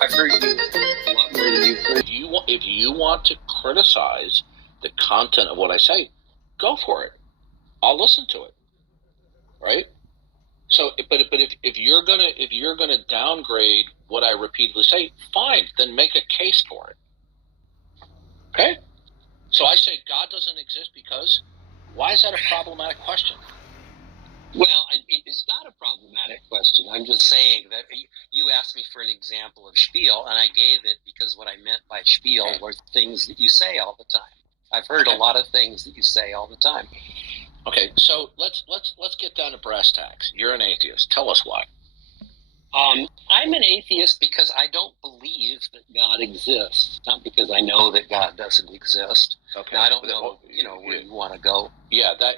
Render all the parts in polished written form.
I've heard you a lot more than you've heard. If you want to criticize the content of what I say, go for it. I'll listen to it. Right? So, but if you're gonna downgrade what I repeatedly say, fine. Then make a case for it. Okay? So I say God doesn't exist because. Why is that a problematic question? Well, it's not a problematic question. I'm just saying that you asked me for an example of spiel, and I gave it because what I meant by spiel were things that you say all the time. I've heard a lot of things that you say all the time. Okay, so let's get down to brass tacks. You're an atheist. Tell us why. I'm an atheist because I don't believe that God exists, not because I know that God doesn't exist. Okay. Now, I don't know, where you want to go. Yeah, that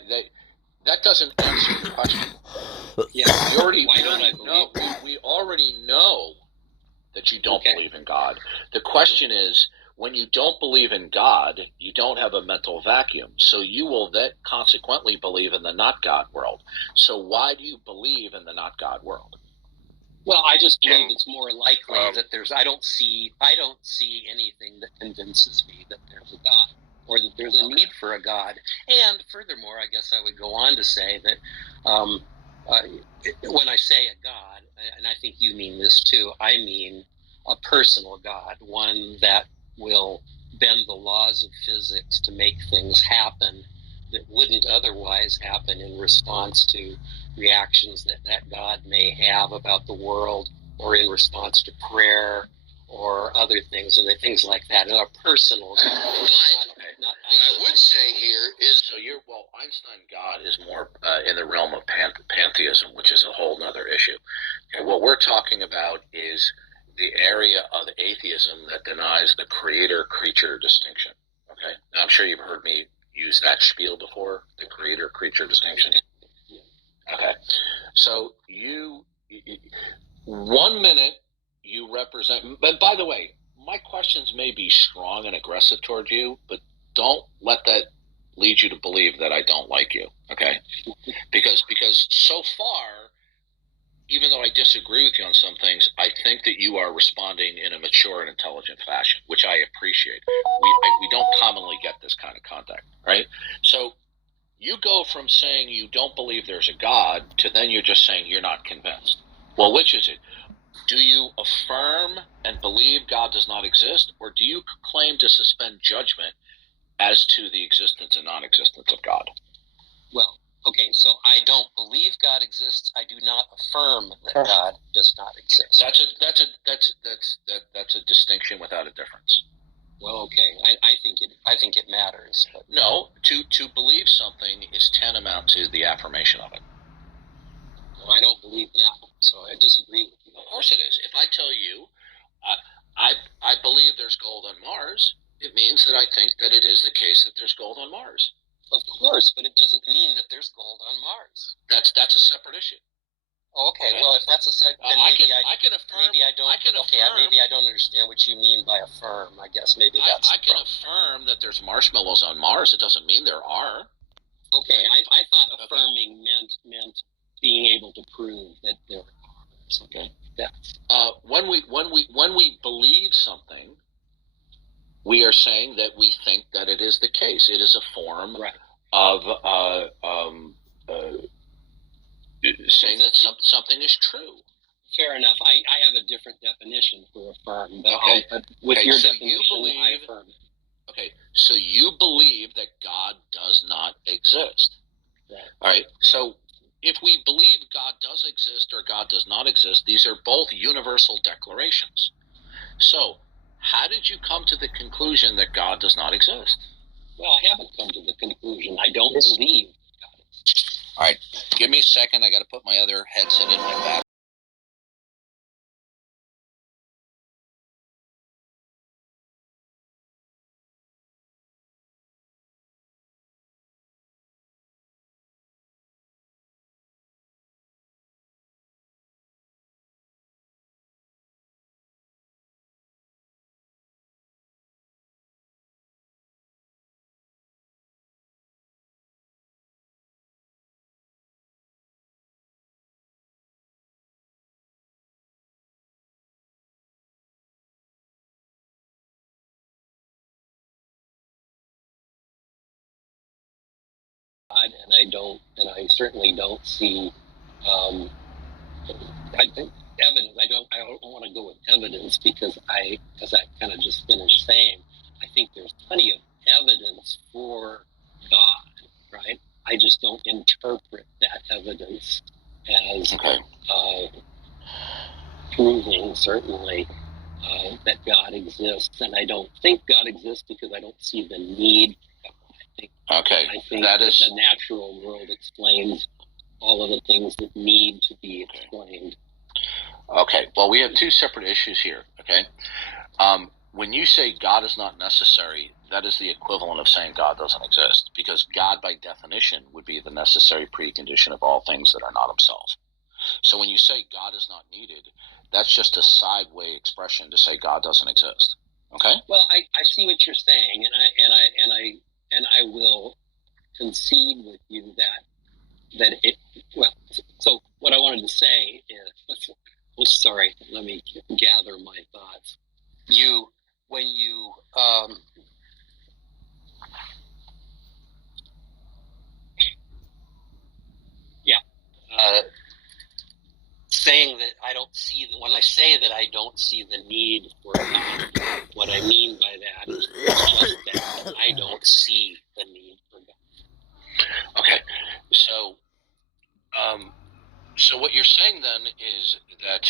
doesn't answer the question. Yeah, we already know that you don't believe in God. The question is, when you don't believe in God, you don't have a mental vacuum. So you will then consequently believe in the not God world. So why do you believe in the not God world? Well, I just believe it's more likely that I don't see anything that convinces me that there's a God or that there's a need for a God. And furthermore, I guess I would go on to say that when I say a God, and I think you mean this too, I mean a personal God, one that will bend the laws of physics to make things happen that wouldn't otherwise happen in response to reactions that God may have about the world, or in response to prayer or other things, and things like that, and a personal God. What I would say here is, Einstein God is more in the realm of pantheism, which is a whole other issue. Okay, what we're talking about is the area of atheism that denies the creator-creature distinction. Okay, now, I'm sure you've heard me use that spiel before, the creator-creature distinction. Okay, so you 1 minute you represent, but by the way, my questions may be strong and aggressive toward you, but don't let that lead you to believe that I don't like you. Okay, because so far, even though I disagree with you on some things, I think that you are responding in a mature and intelligent fashion, which I appreciate. We don't commonly get this kind of contact, right? So you go from saying you don't believe there's a God to then you're just saying you're not convinced. Well, which is it? Do you affirm and believe God does not exist, or do you claim to suspend judgment as to the existence and non-existence of God? Well, okay, so I don't believe God exists. I do not affirm that God does not exist. That's a distinction without a difference. Well, okay, I think it matters. But no, to believe something is tantamount to the affirmation of it. Well, I don't believe that, so I disagree with you. Of course it is. If I tell you I believe there's gold on Mars, it means that I think that it is the case that there's gold on Mars. Of course, but it doesn't mean that there's gold on Mars. That's a separate issue. Oh, okay. Well, if that's a separate, then I can affirm. Maybe I don't. Maybe I don't understand what you mean by affirm. I guess maybe that's. I can affirm that there's marshmallows on Mars. It doesn't mean there are. Okay, I thought affirming meant being able to prove that there are. Okay. Yeah. When we believe something, we are saying that we think that it is the case. It is a form of saying that something is true. Fair enough. I have a different definition for affirm. But with your definition, I affirm it. Okay, so you believe that God does not exist. Right. All right. So if we believe God does exist or God does not exist, these are both universal declarations. So how did you come to the conclusion that God does not exist? Well, I haven't come to the conclusion. I don't believe God exists. All right. Give me a second. I got to put my other headset in my back. and I certainly don't see. I think evidence. I don't want to go with evidence because as I kind of just finished saying, I think there's plenty of evidence for God, right? I just don't interpret that evidence as proving certainly that God exists, and I don't think God exists because I don't see the need. I think that the natural world explains all of the things that need to be explained. Okay. Well, we have two separate issues here. Okay. When you say God is not necessary, that is the equivalent of saying God doesn't exist, because God, by definition, would be the necessary precondition of all things that are not Himself. So when you say God is not needed, that's just a sideway expression to say God doesn't exist. Okay. Well, I see what you're saying, and I will concede with you that it. Well, so what I wanted to say is, sorry, let me gather my thoughts. When you saying that I don't see when I say that I don't see the need for God, what I mean by that is just that I don't see the need for God. Okay, so what you're saying then is that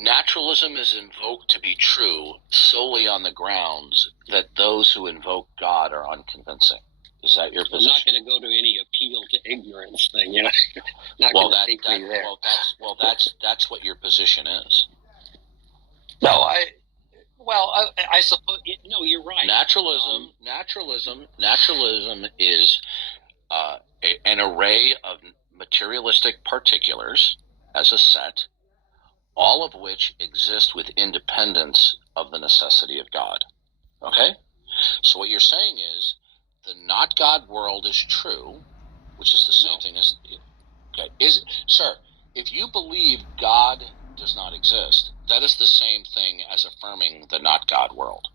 naturalism is invoked to be true solely on the grounds that those who invoke God are unconvincing. Is that your position? I'm not going to go to any appeal to ignorance thing. You're not going to take me there. That's what your position is. No, I suppose. No, you're right. Naturalism is an array of materialistic particulars as a set, all of which exist with independence of the necessity of God. Okay? So what you're saying is the not God world is true, which is the same thing as... Okay. Sir, if you believe God does not exist, that is the same thing as affirming the not God world.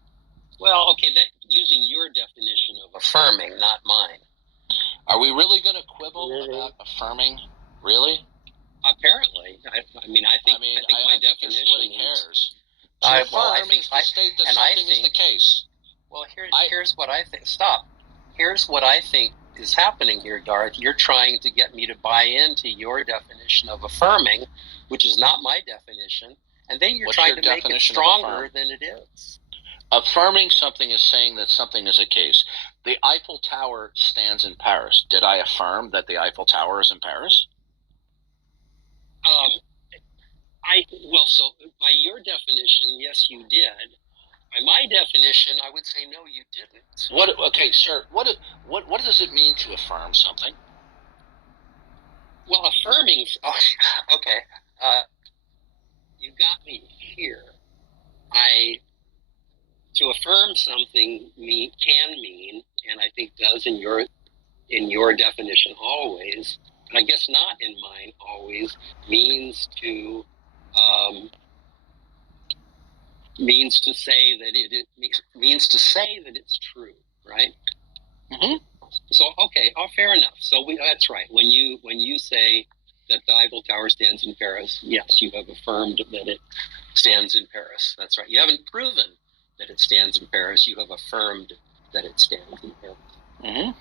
Well, okay, that using your definition of affirming, not mine. Are we really going to quibble about affirming? Really? Apparently. I think my definition is... I think to state that something is the case. Well, here's what I think. Stop. Here's what I think is happening here, Darth. You're trying to get me to buy into your definition of affirming, which is not my definition, and then you're trying to make it stronger than it is. Affirming something is saying that something is a case. The Eiffel Tower stands in Paris. Did I affirm that the Eiffel Tower is in Paris? So by your definition, yes, you did. By my definition, I would say no, you didn't. Okay, sir. What does it mean to affirm something? Well, affirming. Okay. You got me here. To affirm something can mean, and I think does in your definition always, and I guess not in mine always, means to say that it's true, right? Mm-hmm. So fair enough. So that's right. When you say that the Eiffel Tower stands in Paris, yes, you have affirmed that it stands in Paris. That's right. You haven't proven that it stands in Paris. You have affirmed that it stands in Paris. Mm-hmm.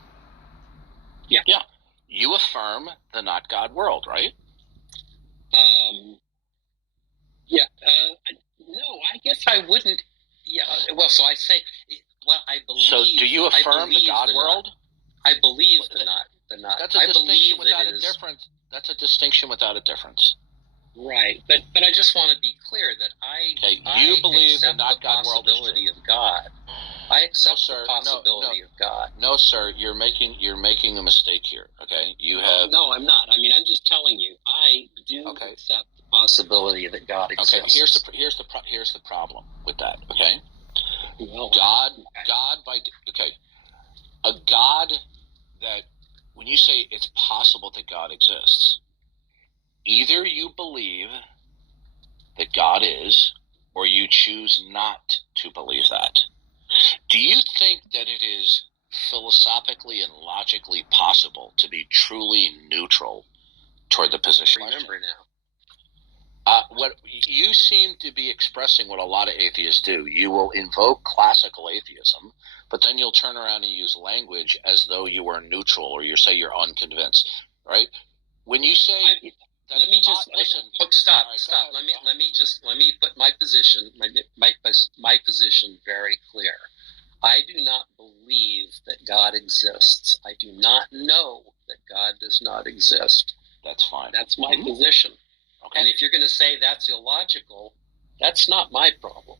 Yeah. Yeah. You affirm the not God world, right? Yeah. No, I guess I wouldn't. Yeah. Well, so I say. Well, I believe. So, do you affirm the God world? I believe the not. That's a distinction without a difference. That's a distinction without a difference. Right, but I just want to be clear that I believe accept the not the God world possibility of God. I accept the possibility of God. No, sir, you're making a mistake here. Okay, you have. No, I'm not. I mean, I'm just telling you. I do accept the possibility that God exists. Okay, here's the problem with that. Okay, well, a God that when you say it's possible that God exists, either you believe that God is, or you choose not to believe that. Do you think that it is philosophically and logically possible to be truly neutral toward the position? Remember now. What you seem to be expressing what a lot of atheists do. You will invoke classical atheism, but then you'll turn around and use language as though you are neutral, or you say you're unconvinced, right? When you say, let me just listen. Stop. Let me put my position very clear. I do not believe that God exists. I do not know that God does not exist. That's fine. That's my position. Okay. And if you're going to say that's illogical, that's not my problem.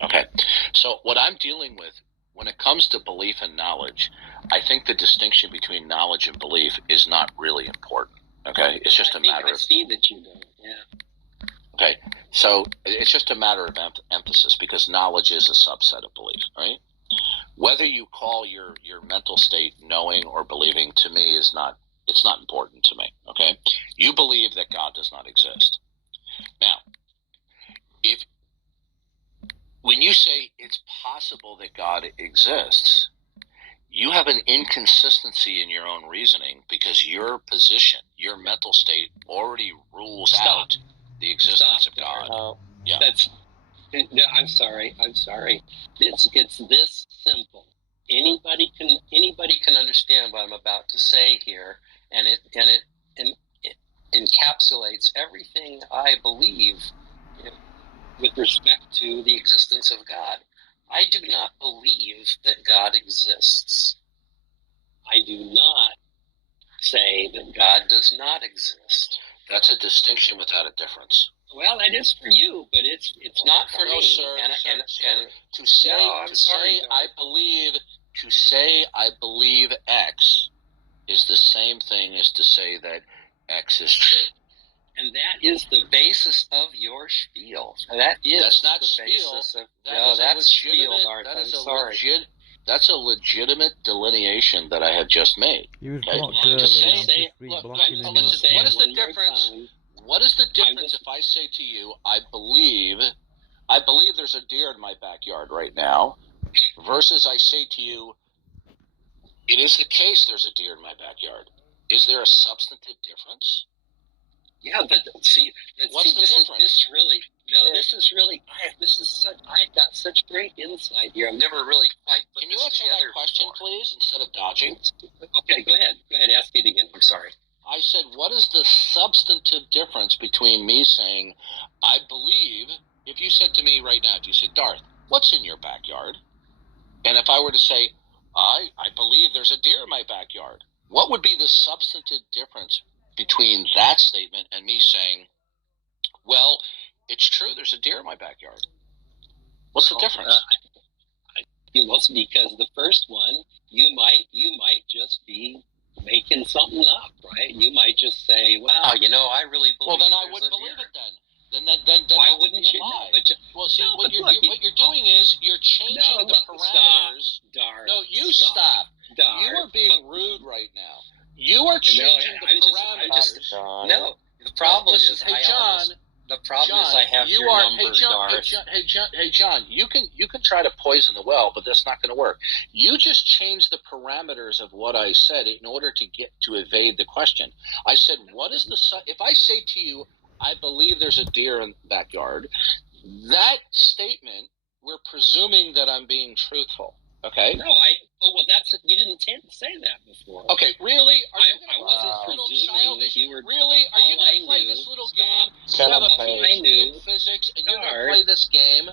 Okay. So what I'm dealing with when it comes to belief and knowledge, I think the distinction between knowledge and belief is not really important. Okay. It's just a matter of. I see that you do. Yeah. Okay. So it's just a matter of emphasis, because knowledge is a subset of belief, right? Whether you call your mental state knowing or believing, to me, is not. It's not important to me, okay? You believe that God does not exist. Now, when you say it's possible that God exists, you have an inconsistency in your own reasoning, because your position, your mental state, already rules out the existence of God. Yeah. I'm sorry. It's this simple. Anybody can understand what I'm about to say here. And it encapsulates everything I believe with respect to the existence of God. I do not believe that God exists. I do not say that God does not exist. That's a distinction without a difference. Well, that is for you, but it's not for me. Sir, to say I believe X is the same thing as to say that X is true. And that is the basis of your spiel. That's not the basis of... That's spiel, Art. I'm sorry. That's a legitimate delineation that I have just made. He was blocked early. What is the difference? What is the difference if I say to you, I believe there's a deer in my backyard right now, versus I say to you, it is the case there's a deer in my backyard. Is there a substantive difference? Yeah, but I've got such great insight here. I've never really quite put Can you answer that question, please, instead of dodging? Okay, go ahead. Ask it again. I'm sorry. I said, what is the substantive difference between me saying, I believe, if you said to me right now, if you said, Darth, what's in your backyard? And if I were to say, I believe there's a deer in my backyard, what would be the substantive difference between that statement and me saying, well, it's true, there's a deer in my backyard? What's the difference? Because the first one, you might just be making something up, right? You might just say, "Wow, I really believe." Well, then I wouldn't believe it. Then why wouldn't you? What you're doing is you're changing the parameters. No, you stop. You are being rude right now. You are changing the parameters. No, the problem is, hey John. The problem is I have your number, Darth. Hey John, you can try to poison the well, but that's not going to work. You just changed the parameters of what I said in order to evade the question. I said, if I say to you, I believe there's a deer in the backyard, that statement, we're presuming that I'm being truthful. Okay? No, you didn't say that before. Okay, really? I wasn't presuming that you were. Really? Are you going to play this little game? I knew physics, and you're going to play this game.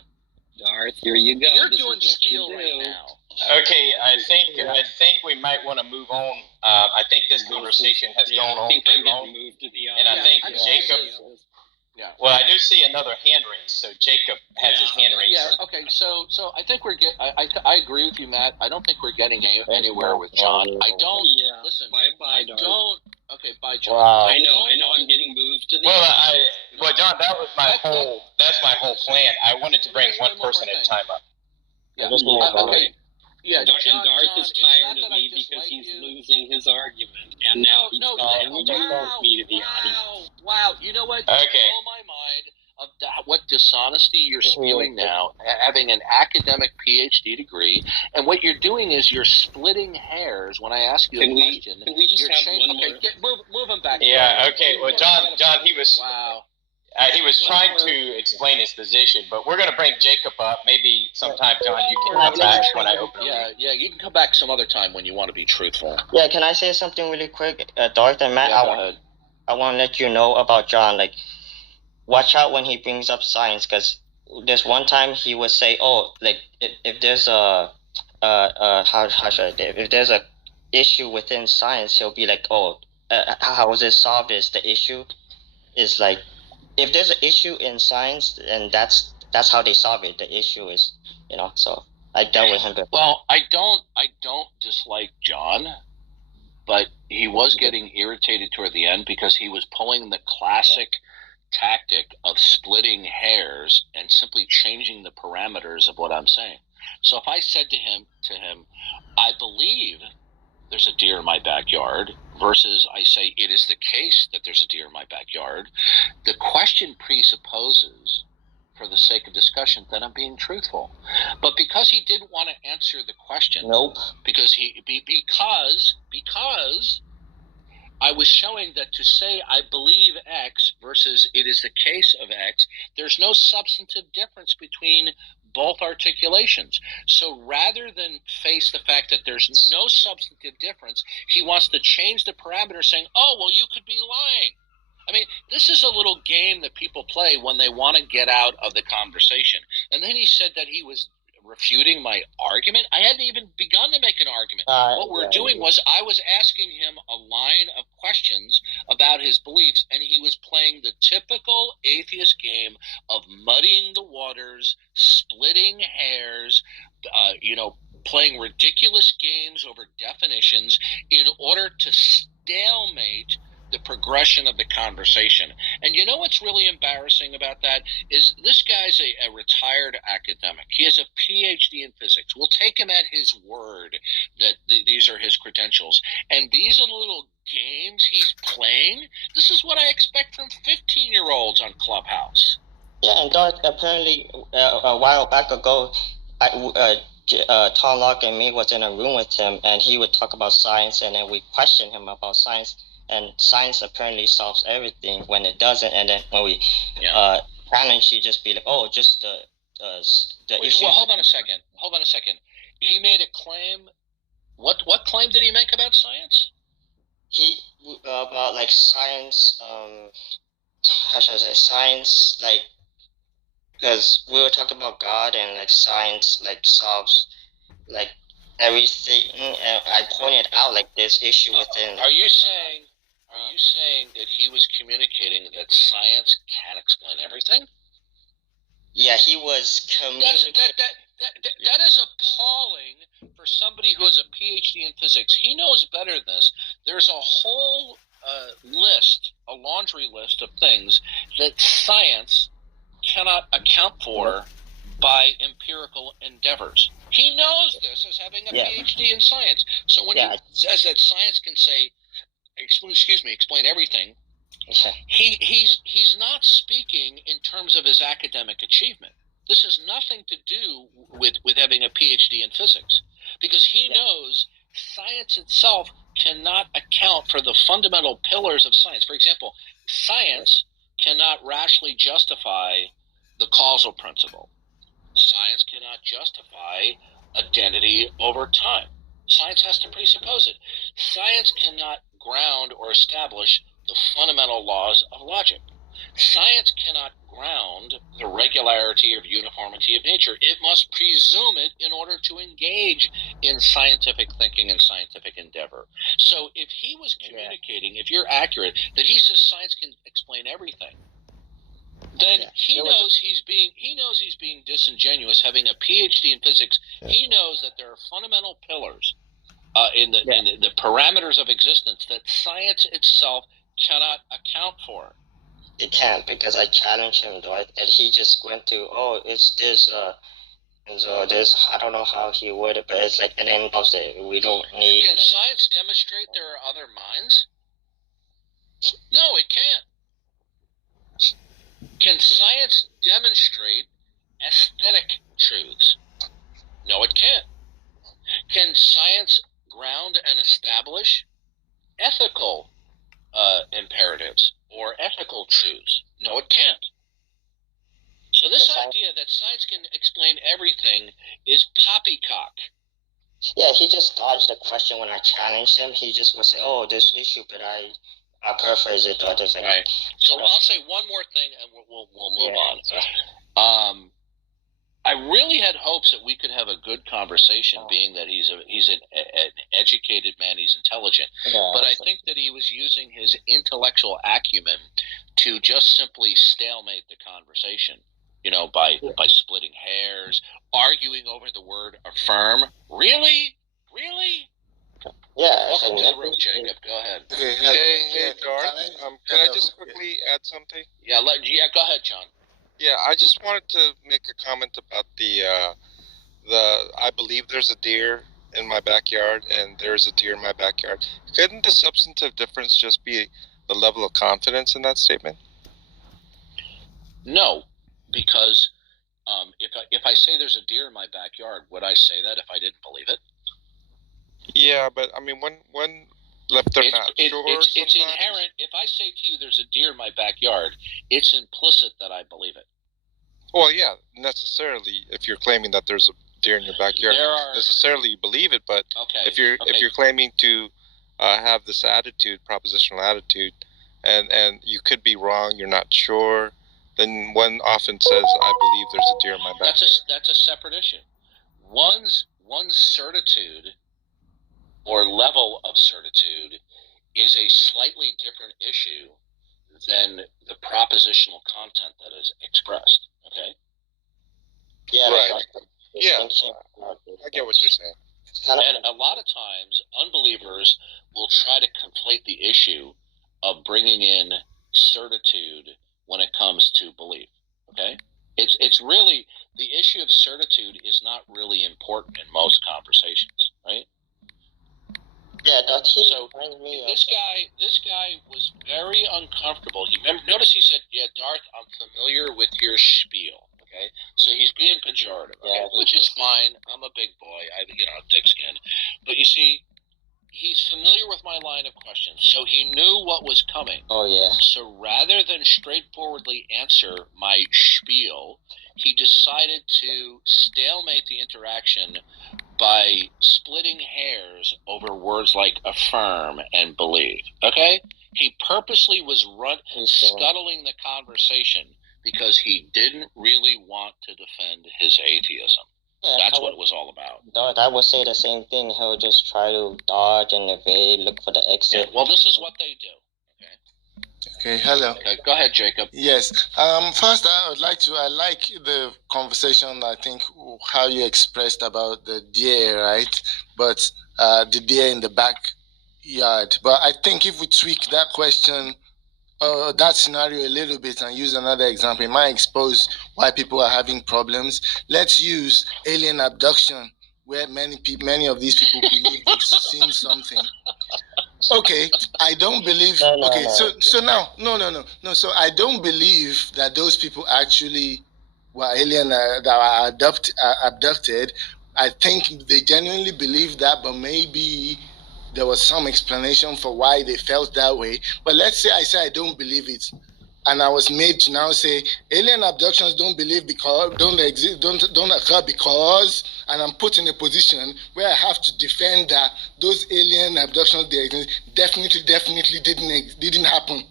Darth, here you go. You're doing steel right now. Okay, I think we might want to move on. I think this conversation has gone on too long, and I think Jacob. Yeah. Well, I do see another hand raised, so Jacob has his hand raised. Yeah. Okay. So I think I agree with you, Matt. I don't think we're getting anywhere with John. I don't. Yeah. Listen. Bye, Darth. Don't. Okay. Bye, John. Wow. I know. I'm getting moved to the. Well, John, that's my whole plan. I wanted to bring one person at a time up. Yeah. Okay. Yeah, and Darth is tired of me because he's losing his argument, and now he's calling me to the audience. Wow, you know what? Okay. You blow my mind of what dishonesty you're spewing now, having an academic PhD degree, and what you're doing is you're splitting hairs. When I ask you a question, can we just have one more? Move him back. Yeah. Okay. Well, John, he was. Wow. He was trying to explain his position, but we're going to bring Jacob up. Maybe sometime, John, you can come back when I open. Yeah, you can come back some other time when you want to be truthful. Yeah, can I say something really quick, Darth and Matt? Yeah, I want to let you know about John. Like, watch out when he brings up science, because there's one time he would say, "Oh, like if there's a how should I say it? If there's a issue within science, he'll be like, oh, how is it solved? Is the issue is like." If there's an issue in science, and that's how they solve it. The issue is, so I dealt with him. Well, I don't dislike John, but he was getting irritated toward the end because he was pulling the classic tactic of splitting hairs and simply changing the parameters of what I'm saying. So if I said to him, I believe there's a deer in my backyard, versus I say it is the case that there's a deer in my backyard, the question presupposes, for the sake of discussion, that I'm being truthful. But because he didn't want to answer the question, nope. Because I was showing that to say I believe X versus it is the case of X, there's no substantive difference between both articulations. So rather than face the fact that there's no substantive difference, he wants to change the parameter, saying, oh, well, you could be lying. I mean, this is a little game that people play when they want to get out of the conversation. And then he said that he was refuting my argument. I hadn't even begun to make an argument. What we're doing was I was asking him a line of questions about his beliefs, and he was playing the typical atheist game of muddying the waters, splitting hairs, playing ridiculous games over definitions in order to stalemate the progression of the conversation. And you know what's really embarrassing about that is this guy's a retired academic. He has a PhD in physics. We'll take him at his word that these are his credentials. And these are the little games he's playing. This is what I expect from 15-year-olds on Clubhouse. Yeah, and Darth, apparently a while back ago, Tom Locke and me was in a room with him, and he would talk about science, and then we questioned him about science. And science apparently solves everything when it doesn't. And then when we challenge, he just be like, "Oh, just the issue." Well, hold on a second. He made a claim. What claim did he make about science? He about like science. How should I say science? Like, because we were talking about God, and like science like solves like everything. And I pointed out like this issue within. Are you saying that he was communicating that science can't explain everything? Yeah, he was communicating. That is appalling for somebody who has a PhD in physics. He knows better than this. There's a whole a laundry list of things that science cannot account for by empirical endeavors. He knows this as having a PhD in science. So when he says that science can say, explain everything, he's not speaking in terms of his academic achievement. This has nothing to do with having a PhD in physics, because he knows science itself cannot account for the fundamental pillars of science. For example, science cannot rationally justify the causal principle. Science cannot justify identity over time. Science has to presuppose it. Science cannot ground or establish the fundamental laws of logic. Science cannot ground the regularity or uniformity of nature. It must presume it in order to engage in scientific thinking and scientific endeavor. So if he was communicating, if you're accurate, that he says science can explain everything, then he knows he's being disingenuous. Having a PhD in physics, he knows that there are fundamental pillars in the parameters of existence that science itself cannot account for. It can't, because I challenged him, right? And he just went to, it's this, and so this, I don't know how he would it, but it's like an end of it. We don't need. Can science demonstrate there are other minds? No, it can't. Can science demonstrate aesthetic truths? No, it can't. Can science ground and establish ethical imperatives or ethical truths? No, it can't. So this idea that science can explain everything is poppycock. Yeah, he just dodged the question when I challenged him. He just would say, "Oh, this is stupid." I paraphrase it, or just like. Right. So I'll say one more thing, and we'll move on. I really had hopes that we could have a good conversation, being that he's an educated man, he's intelligent. Yeah, but I think that he was using his intellectual acumen to just simply stalemate the conversation. By splitting hairs, arguing over the word affirm. Really? Yeah. Welcome to the room, Jacob. Go ahead. Okay, hey, Darth. Can I just quickly add something? Yeah, go ahead, John. Yeah, I just wanted to make a comment about the I believe there's a deer in my backyard and there's a deer in my backyard. Couldn't the substantive difference just be the level of confidence in that statement? No, because if I say there's a deer in my backyard, would I say that if I didn't believe it? Yeah, but I mean, when left there not sure, it's inherent. If I say to you there's a deer in my backyard, it's implicit that I believe it. Well, yeah, necessarily. If you're claiming that there's a deer in your backyard, necessarily you believe it. But if you're claiming to have this attitude, propositional attitude, and you could be wrong, you're not sure, then one often says, "I believe there's a deer in my backyard." That's a separate issue. One's certitude or level of certitude is a slightly different issue than the propositional content that is expressed. Okay. Yeah. Right. Yeah. I get what you're saying. And a lot of times, unbelievers will try to conflate the issue of bringing in certitude when it comes to belief. Okay. It's really, the issue of certitude is not really important in most conversations, right? Yeah, so this guy was very uncomfortable. Notice he said, "Yeah, Darth, I'm familiar with your spiel." Okay, so he's being pejorative, okay? Which is fine. I'm a big boy. I thick skin. But you see, he's familiar with my line of questions, so he knew what was coming. Oh yeah. So rather than straightforwardly answer my spiel, he decided to stalemate the interaction by splitting hairs over words like affirm and believe. Okay? He purposely was scuttling the conversation because he didn't really want to defend his atheism. Yeah, that's what it was all about. I would say the same thing. He'll just try to dodge and evade, look for the exit. Yeah, well, this is what they do. Okay, hello. Okay, go ahead, Jacob. Yes. First, I like the conversation, I think, how you expressed about the deer, right? But the deer in the backyard. But I think if we tweak that question, that scenario a little bit and use another example, it might expose why people are having problems. Let's use alien abduction, where many of these people believe they've seen something. Okay, I don't believe. So I don't believe that those people actually were alien that were abducted. I think they genuinely believe that, but maybe there was some explanation for why they felt that way. But let's say I don't believe it, and I was made to now say alien abductions don't occur because, and I'm put in a position where I have to defend that those alien abductions definitely didn't happen.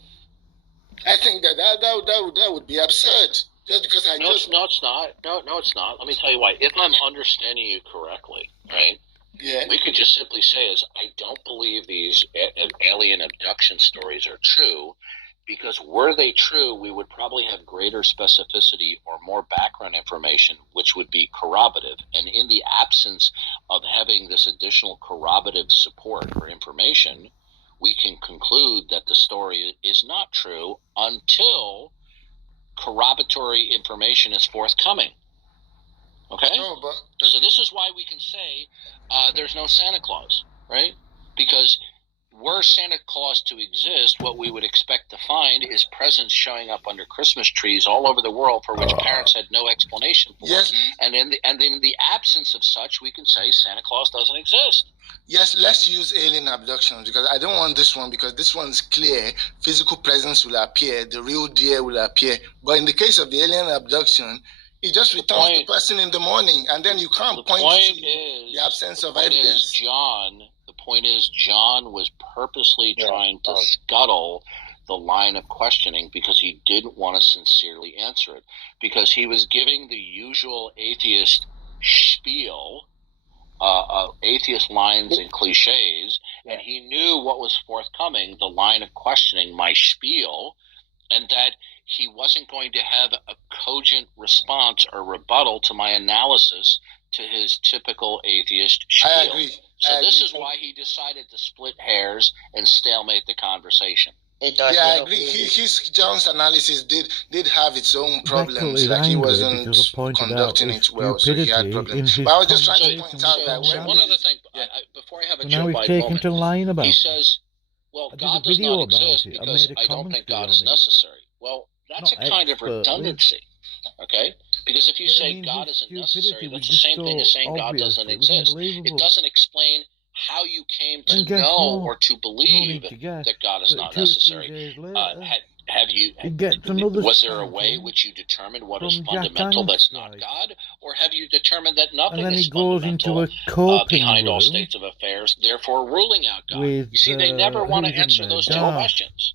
I think that would be absurd. Just because it's not. No, it's not. Let me tell you why. If I'm understanding you correctly, right? Yeah. We could just simply say I don't believe these alien abduction stories are true, because were they true, we would probably have greater specificity or more background information, which would be corroborative. And in the absence of having this additional corroborative support or information, we can conclude that the story is not true until corroboratory information is forthcoming. Okay? So this is why we can say there's no Santa Claus, right? Because were Santa Claus to exist, what we would expect to find is presents showing up under Christmas trees all over the world for which parents had no explanation for. Yes. And in the absence of such, we can say Santa Claus doesn't exist. Yes, let's use alien abductions, because I don't want this one, because this one's clear. Physical presence will appear, the real deer will appear. But in the case of the alien abduction, it just returns the person in the morning, and then you can't point to the absence of evidence. The point is, John was purposely trying to scuttle the line of questioning because he didn't want to sincerely answer it, because he was giving the usual atheist spiel, atheist lines and cliches, and he knew what was forthcoming, the line of questioning, my spiel, and that he wasn't going to have a cogent response or rebuttal to my analysis to his typical atheist spiel. I agree. So this is why he decided to split hairs and stalemate the conversation. I agree. John's analysis did have its own problems, like he wasn't conducting it well, so he had problems. But I was just trying to point out that one other thing, before I have a Joe Biden moment, he says, well, God does not exist because I don't think God is necessary. Well, that's a kind of redundancy, okay? Because if you say God isn't necessary, that's the same thing as saying God doesn't exist. It doesn't explain how you came to know or to believe that God is not necessary. Was there a way which you determined what is fundamental that's not God? Or have you determined that nothing is fundamental behind all states of affairs, therefore ruling out God? You see, they never want to answer those two questions.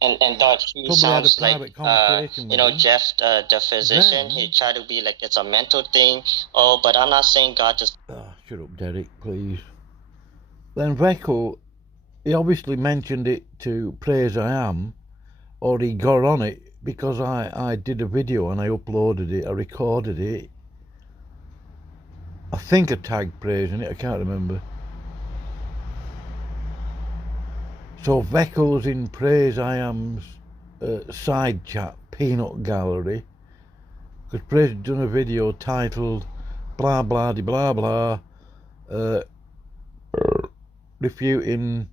And Dodge, he sounds like, Jeff, the physician. He tried to be like, it's a mental thing. Oh, but I'm not saying God just... shut up, Derek, please. Then Veckel, he obviously mentioned it to Praise I Am, or he got on it, because I did a video and I uploaded it, I recorded it. I think I tagged Praise in it, I can't remember. So Veckel's in Praise I Am's side chat, Peanut Gallery, because Praise had done a video titled blah blah de blah blah, refuting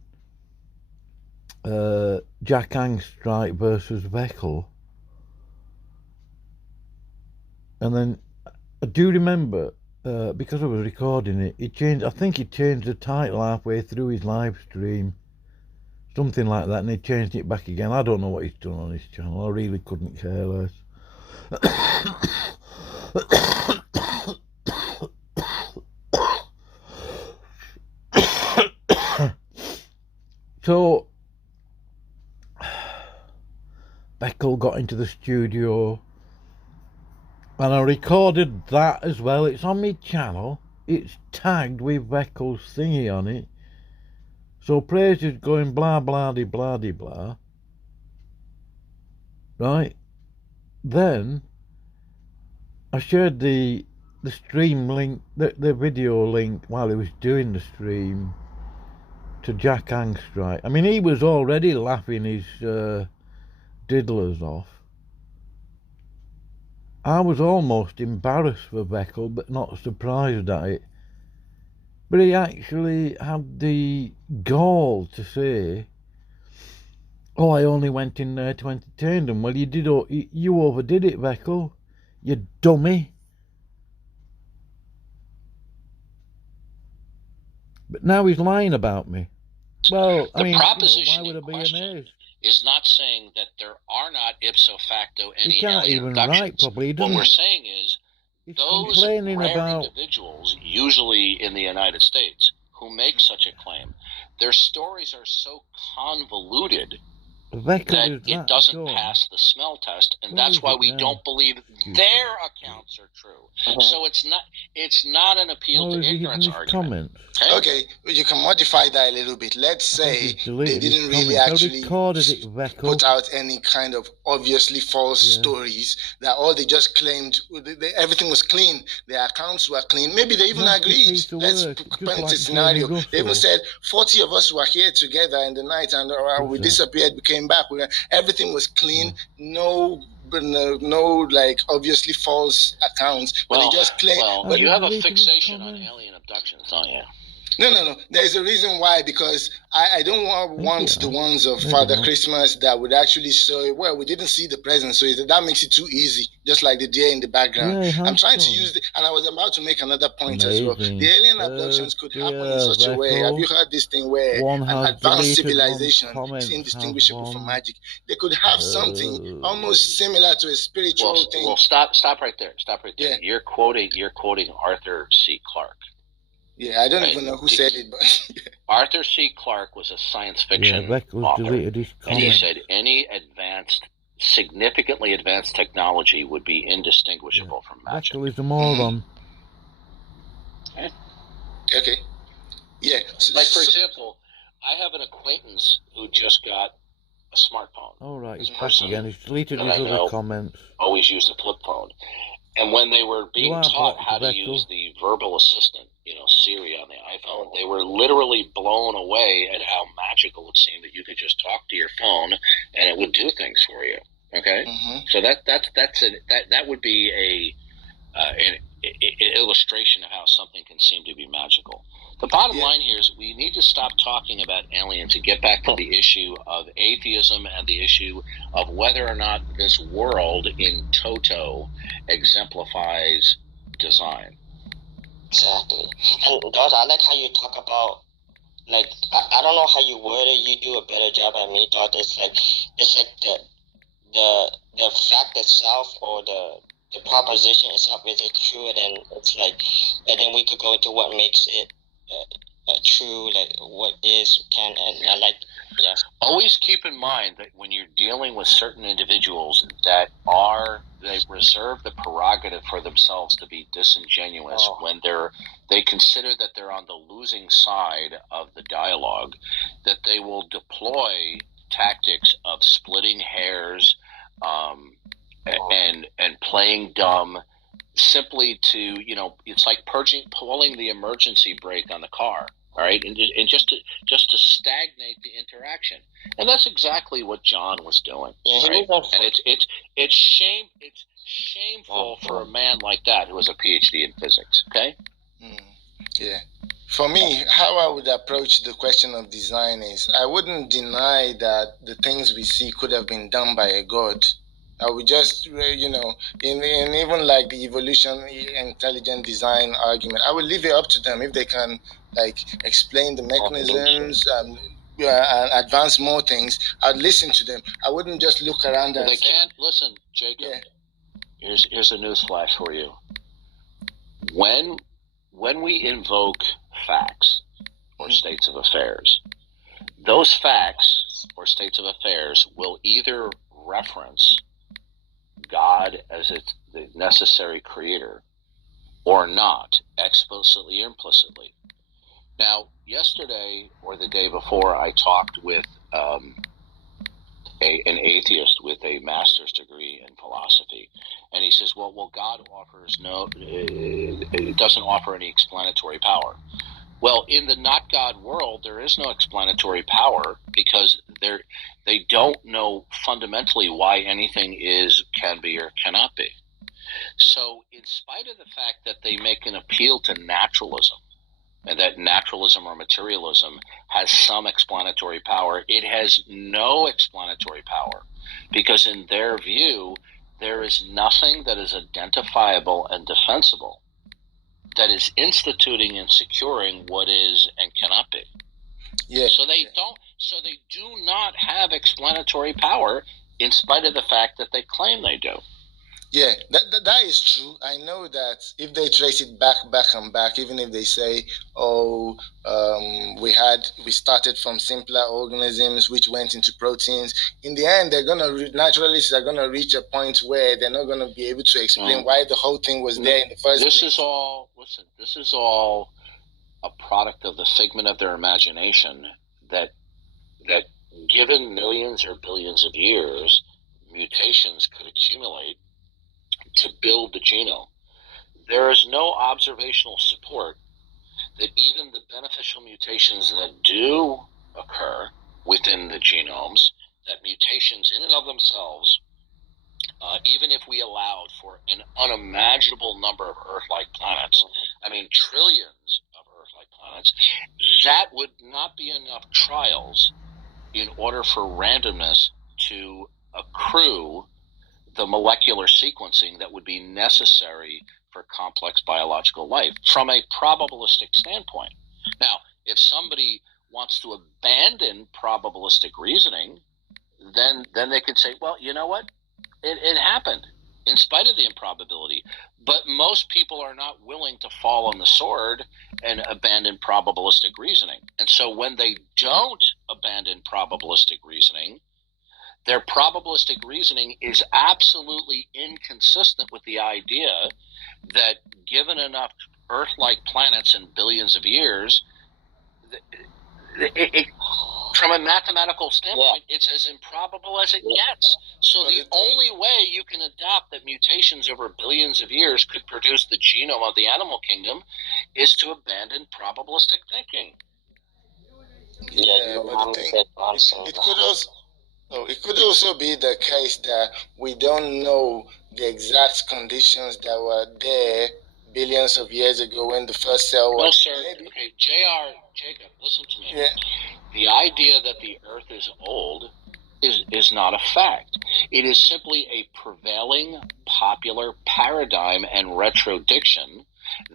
Jack Angstreich versus Veckel. And then I do remember, because I was recording it, I think he changed the title halfway through his live stream, something like that, and he changed it back again. I don't know what he's done on his channel, I really couldn't care less. So Veckel got into the studio and I recorded that as well. It's on my channel, it's tagged with Veckel's thingy on it. So Praise is going blah blah de blah de blah, right? Then I shared the stream link, the video link, while he was doing the stream, to Jack Angstreich. I mean, he was already laughing his diddlers off. I was almost embarrassed for Veckel, but not surprised at it. But he actually had the gall to say, oh, I only went in there to entertain them. Well, you overdid it, Veckel, you dummy. But now he's lying about me. Well, I mean, why would I be amazed? Is not saying that there are not ipso facto any he can't even write properly. What we're saying is those rare individuals, usually in the United States, who make such a claim, their stories are so convoluted that it doesn't pass the smell test, and that's why we don't believe their accounts are true. So it's not an appeal to ignorance argument. Okay, you can modify that a little bit. Let's say they didn't really actually put out any kind of obviously false stories, that all they just claimed, everything was clean, their accounts were clean. Maybe they even agreed. Let's paint a scenario. They even said 40 of us were here together in the night and we disappeared, we came back. Everything was clean, no like obviously false accounts. But they just claim. Well, you have a fixation on alien abductions, don't you? No. There's a reason why, because I don't want the ones of Father Christmas that would actually say, well, we didn't see the present, so that makes it too easy, just like the deer in the background. Yeah, I'm trying to use and I was about to make another point as well. The alien abductions could happen in such a way. Have you heard this thing where an advanced civilization is indistinguishable from magic? They could have something almost similar to a spiritual thing. Well, stop right there. Yeah. You're quoting Arthur C. Clarke. Yeah, I don't even know who said it, but Arthur C. Clarke was a science fiction author, and he said any significantly advanced technology would be indistinguishable from magic. Beckel is a moron. Okay. Yeah. Like, for example, I have an acquaintance who just got a smartphone. All right, he's back again. He's deleted his other comments. Always used a flip phone. And when they were being taught how to use the verbal assistant, Siri on the iPhone, they were literally blown away at how magical it seemed that you could just talk to your phone and it would do things for you. Okay, so that would be an illustration of how something can seem to be magical. The bottom line here is we need to stop talking about aliens and get back to the issue of atheism and the issue of whether or not this world in toto exemplifies design. Exactly. And Dot, I like how you talk about, like, I don't know how you word it. You do a better job than me, Dot. It's like the fact itself, or the proposition itself, is it true? And then it's like, and then we could go into what makes it true, like what is, and I like, yes. Always keep in mind that when you're dealing with certain individuals that they reserve the prerogative for themselves to be disingenuous when they consider that they're on the losing side of the dialogue, that they will deploy tactics of splitting hairs and playing dumb, simply to, it's like pulling the emergency brake on the car, all right, and just to stagnate the interaction, and that's exactly what John was doing. Right? And it's shameful for a man like that who has a PhD in physics. Okay. Yeah. For me, how I would approach the question of design is, I wouldn't deny that the things we see could have been done by a god. I would just, in even like the evolution, intelligent design argument, I would leave it up to them if they can, like, explain the mechanisms and advance more things. I'd listen to them. I wouldn't just look around and they can't listen, Jacob. Yeah. Here's a news flash for you. When we invoke facts or states of affairs, those facts or states of affairs will either reference God as the necessary creator or not, explicitly or implicitly. Now, yesterday or the day before, I talked with an atheist with a master's degree in philosophy, and he says, well, God offers it doesn't offer any explanatory power. Well, in the not God world, there is no explanatory power, because they don't know fundamentally why anything can be or cannot be. So in spite of the fact that they make an appeal to naturalism, and that naturalism or materialism has some explanatory power, it has no explanatory power, because in their view, there is nothing that is identifiable and defensible that is instituting and securing what is and cannot be. Yeah. So they do not have explanatory power, in spite of the fact that they claim they do. Yeah, that is true. I know that if they trace it back and back, even if they say, we started from simpler organisms which went into proteins, in the end, naturalists are gonna reach a point where they're not gonna be able to explain why the whole thing was there in the first place. This is all a product of the figment of their imagination, that given millions or billions of years, mutations could accumulate to build the genome. There is no observational support that even the beneficial mutations that do occur within the genomes, that mutations in and of themselves, even if we allowed for an unimaginable number of Earth-like planets, I mean trillions of Earth-like planets, planets, that would not be enough trials in order for randomness to accrue the molecular sequencing that would be necessary for complex biological life from a probabilistic standpoint. Now, if somebody wants to abandon probabilistic reasoning, then they could say, well, you know what? It happened in spite of the improbability. But most people are not willing to fall on the sword and abandon probabilistic reasoning. And so when they don't abandon probabilistic reasoning, their probabilistic reasoning is absolutely inconsistent with the idea that given enough Earth-like planets in billions of years, from a mathematical standpoint, it's as improbable as it gets. So the only way you can adopt that mutations over billions of years could produce the genome of the animal kingdom is to abandon probabilistic thinking. Yeah, but the thing, it could also be the case that we don't know the exact conditions that were there billions of years ago when the first cell was. No, sir. Okay, Jacob, listen to me. Yeah. The idea that the Earth is old is not a fact. It is simply a prevailing popular paradigm and retrodiction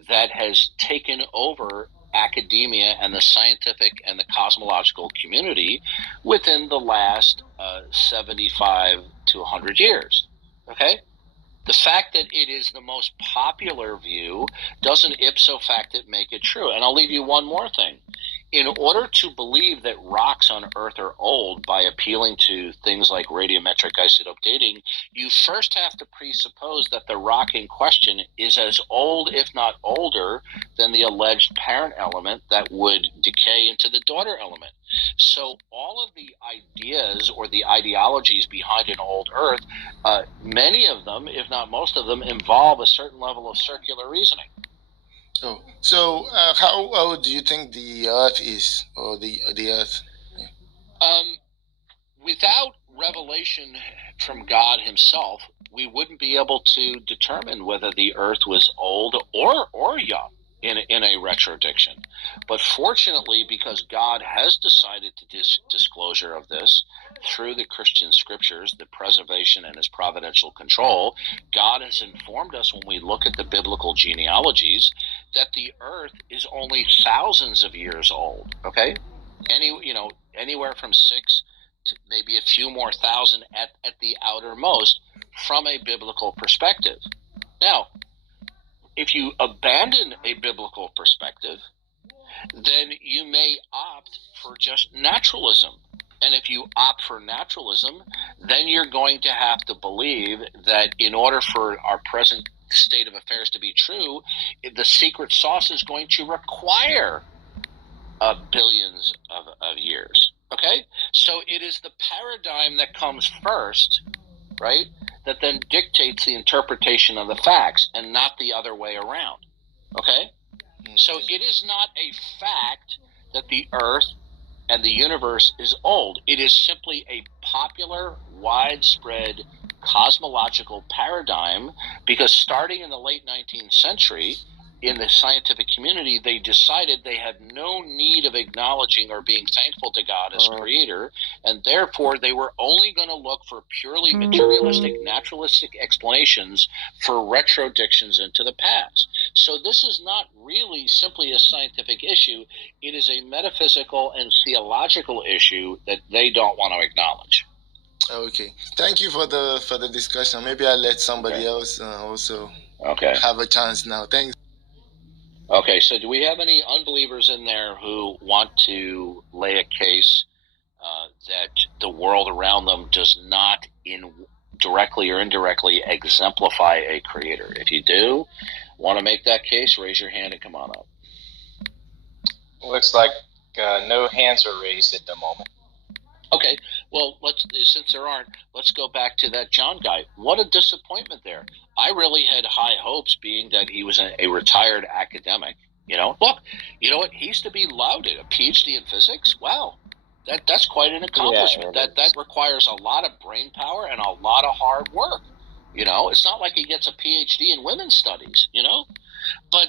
that has taken over academia and the scientific and the cosmological community within the last 75 to 100 years. Okay? The fact that it is the most popular view doesn't ipso facto make it true. And I'll leave you one more thing. In order to believe that rocks on Earth are old by appealing to things like radiometric isotope dating, you first have to presuppose that the rock in question is as old, if not older, than the alleged parent element that would decay into the daughter element. So all of the ideas or the ideologies behind an old Earth, many of them, if not most of them, involve a certain level of circular reasoning. Oh, so how old do you think the Earth is, or the Earth? Yeah. Without revelation from God Himself, we wouldn't be able to determine whether the Earth was old or young in a retrodiction. But fortunately, because God has decided to disclosure of this through the Christian scriptures, the preservation and His providential control, God has informed us when we look at the biblical genealogies that the Earth is only thousands of years old. Okay, anywhere from 6 to maybe a few more thousand at the outermost from a biblical perspective. Now, if you abandon a biblical perspective, then you may opt for just naturalism. And if you opt for naturalism, then you're going to have to believe that in order for our present state of affairs to be true, the secret sauce is going to require billions of years. Okay? So it is the paradigm that comes first, right, that then dictates the interpretation of the facts and not the other way around. Okay? So it is not a fact that the Earth and the universe is old. It is simply a popular, widespread cosmological paradigm because starting in the late 19th century, in the scientific community, they decided they had no need of acknowledging or being thankful to God as creator, and therefore they were only going to look for purely materialistic, naturalistic explanations for retrodictions into the past. So this is not really simply a scientific issue. It is a metaphysical and theological issue that they don't want to acknowledge. Okay. Thank you for the discussion. Maybe I'll let somebody else also have a chance now. Thanks. Okay, so do we have any unbelievers in there who want to lay a case that the world around them does not directly or indirectly exemplify a creator? If you do want to make that case, raise your hand and come on up. Looks like no hands are raised at the moment. Okay, well, since there aren't, let's go back to that John guy. What a disappointment there. I really had high hopes, being that he was a retired academic. Look, you know what? He used to be lauded, a PhD in physics. Wow, that's quite an accomplishment. Yeah, that requires a lot of brain power and a lot of hard work. It's not like he gets a PhD in women's studies. But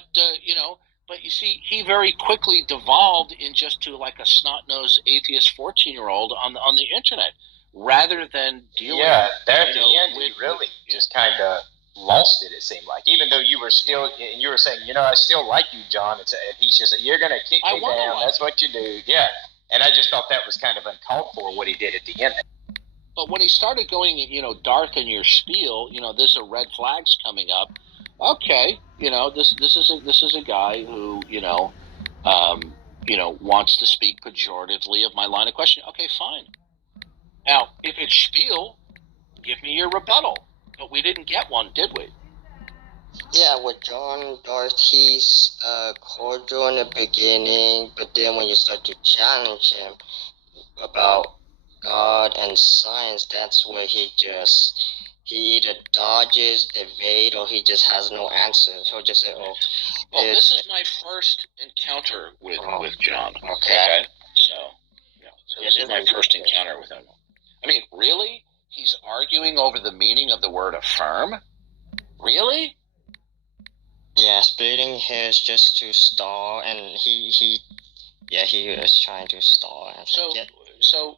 But you see, he very quickly devolved in just to like a snot-nosed atheist 14-year-old on the internet, rather than dealing. Yeah, there at the end, he really just kind of lost it. It seemed like, even though you were still, and you were saying, I still like you, John. And he's just, you're gonna kick me down. That's what you do. Yeah, and I just thought that was kind of uncalled for what he did at the end. But when he started going, dark in your spiel, there's a red flags coming up. Okay, this is a guy who wants to speak pejoratively of my line of questioning. Okay, fine. Now, if it's spiel, give me your rebuttal. But we didn't get one, did we? Yeah, with John Darth, he's cordial in the beginning, but then when you start to challenge him about God and science, that's where he either dodges, evade, or he just has no answer. He'll just say, "Oh." Well, this is my first encounter with John. Okay. So this is my first encounter with him. I mean, really? He's arguing over the meaning of the word affirm? Really? Yeah, splitting hairs just to stall, and he was trying to stall. So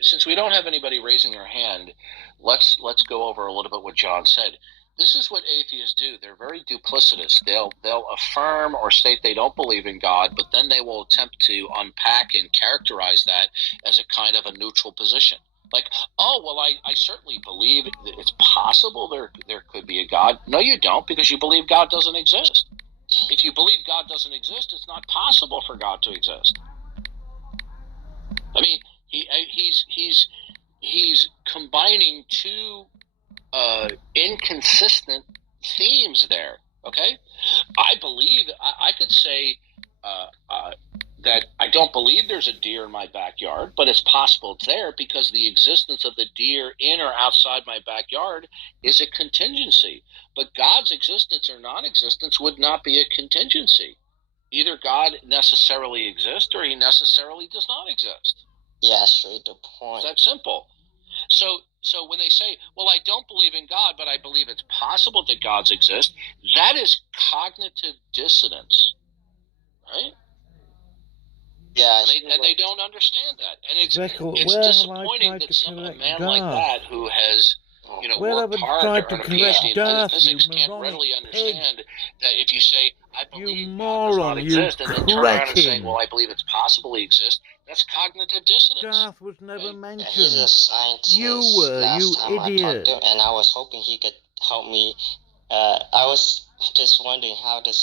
since we don't have anybody raising their hand, let's go over a little bit what John said. This is what atheists do. They're very duplicitous. They'll affirm or state they don't believe in God, but then they will attempt to unpack and characterize that as a kind of a neutral position. Like, oh, well, I certainly believe it's possible there could be a God. No, you don't, because you believe God doesn't exist. If you believe God doesn't exist, it's not possible for God to exist. I mean, he's combining two inconsistent themes there. Okay, I believe I could say that I don't believe there's a deer in my backyard, but it's possible it's there because the existence of the deer in or outside my backyard is a contingency. But God's existence or non-existence would not be a contingency. Either God necessarily exists or he necessarily does not exist. Yeah, straight to the point. It's that simple. So when they say, well, I don't believe in God, but I believe it's possible that gods exist, that is cognitive dissonance, right? Yeah, and they don't understand that, and it's disappointing that a man like that who has worked hard to earn a PhD in physics can't readily understand that if you say I believe God does not exist, and then turn around and say, well, I believe it's possible he exists, that's cognitive dissonance. Darth was never mentioned. He's a scientist. You were, you idiot. And I was hoping he could help me. I was just wondering how does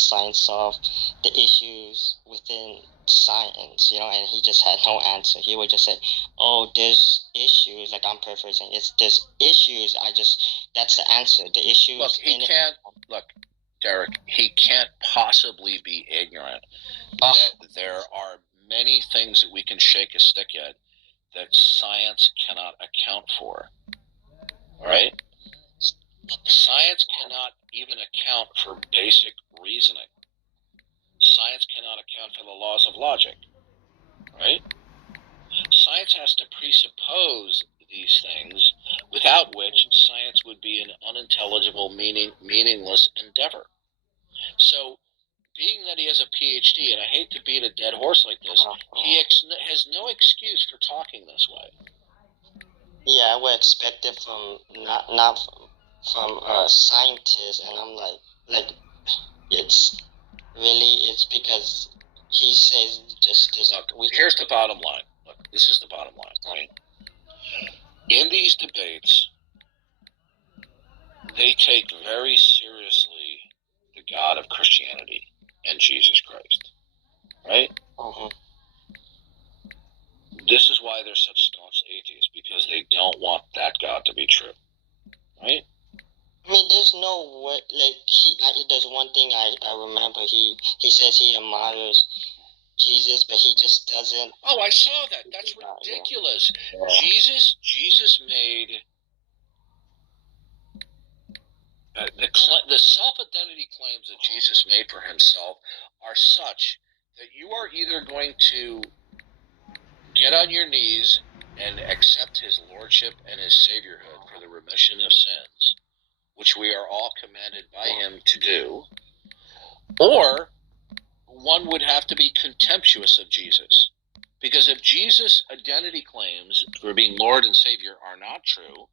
science solve the issues within science, and he just had no answer. He would just say, "Oh, there's issues." Like, I'm paraphrasing. There's issues. That's the answer. The issues. Look, Derek. He can't possibly be ignorant that there are many things that we can shake a stick at that science cannot account for. All right. Science cannot even account for basic reasoning. Science cannot account for the laws of logic, right? Science has to presuppose these things, without which science would be an unintelligible, meaningless endeavor. So, being that he has a PhD, and I hate to beat a dead horse like this, he has no excuse for talking this way. Yeah, I would expect it from not from a scientist, and I'm like it's because he says just look, here's the bottom line. Look, this is the bottom line, right? In these debates, they take very seriously the God of Christianity and Jesus Christ, right? Uh-huh. This is why they're such staunch atheists, because they don't want that God to be true, right? I mean, there's no way. Like, there's one thing I remember. He says he admires Jesus, but he just doesn't. Oh, I saw that. That's ridiculous. Yeah. Jesus made the self-identity claims that Jesus made for himself are such that you are either going to get on your knees and accept his lordship and his saviorhood for the remission of sins, which we are all commanded by him to do, or one would have to be contemptuous of Jesus. Because if Jesus' identity claims for being Lord and Savior are not true,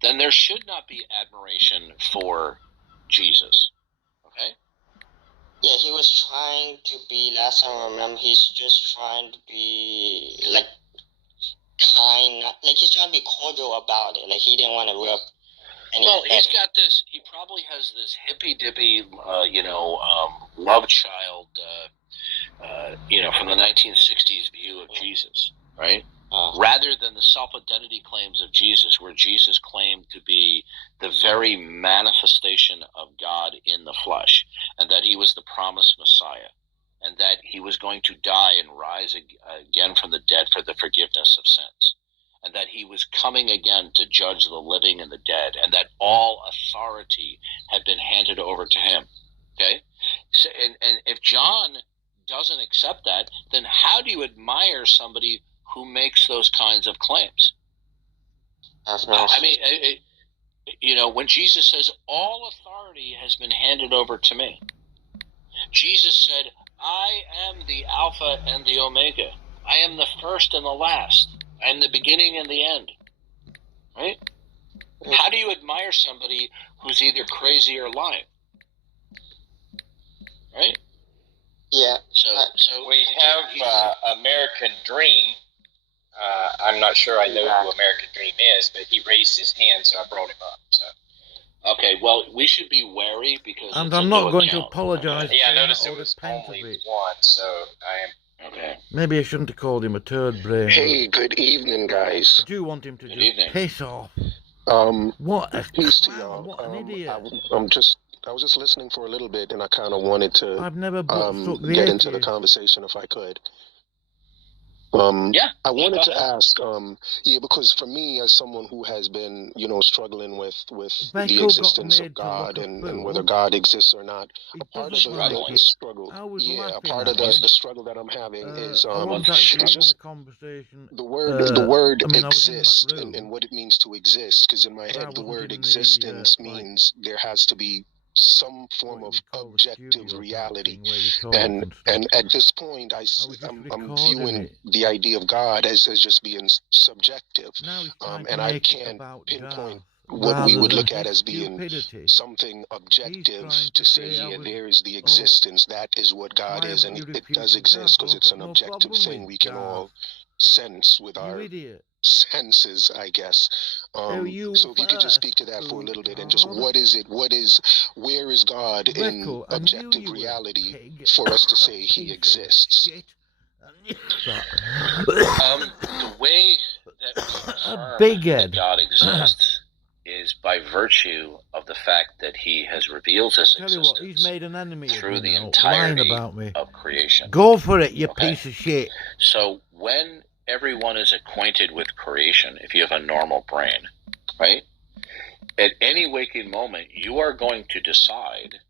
then there should not be admiration for Jesus. Okay? Yeah, he was trying to be, last time I remember, he's just trying to be, like, kind, like, he's trying to be cordial about it. Like, he didn't want to rip any Well, he's feathers. got this, he probably has this hippy-dippy, love child, from the 1960s view of Jesus, right? Rather than the self-identity claims of Jesus, where Jesus claimed to be the very manifestation of God in the flesh, and that he was the promised Messiah, and that he was going to die and rise again from the dead for the forgiveness of sins, and that he was coming again to judge the living and the dead, and that all authority had been handed over to him. Okay? So, and if John doesn't accept that, then how do you admire somebody who makes those kinds of claims? I mean, when Jesus says, all authority has been handed over to me, Jesus said, I am the Alpha and the Omega. I am the first and the last. I am the beginning and the end. Right? How do you admire somebody who's either crazy or lying? Right? Yeah. So we have American Dream. I'm not sure I know who American Dream is, but he raised his hand, so I brought him up. So. Okay, well, we should be wary because. And I'm not going to apologise. Yeah, I noticed it was only one, so I am. Okay. Maybe I shouldn't have called him a turd brain. Hey, good evening, guys. I do want him to just piss off. What a peace to clown, y'all. what an idiot. I was just listening for a little bit, and I kind of wanted to I've never get into the conversation if I could. I wanted to ask, because for me, as someone who has been, struggling with the existence of God and whether God exists or not, a part of the struggle, the struggle that I'm having is just the word exist and what it means to exist. Because in my head, the word existence means there has to be some form of objective reality, and at this point I'm viewing the idea of God as just being subjective, and I can't pinpoint what we would look at as being something objective to say, yeah, there is the existence, that is what God is, and it does exist because it's an objective thing we can all sense with our senses, I guess. So if you could just speak to that for a little bit, and just what is it? Where is God in objective reality for us to say he exists? The way that God exists is by virtue of the fact that he has revealed his existence he's made an enemy through the entirety of creation. Go for it, you piece of shit. So when everyone is acquainted with creation, if you have a normal brain, right? At any waking moment, you are going to decide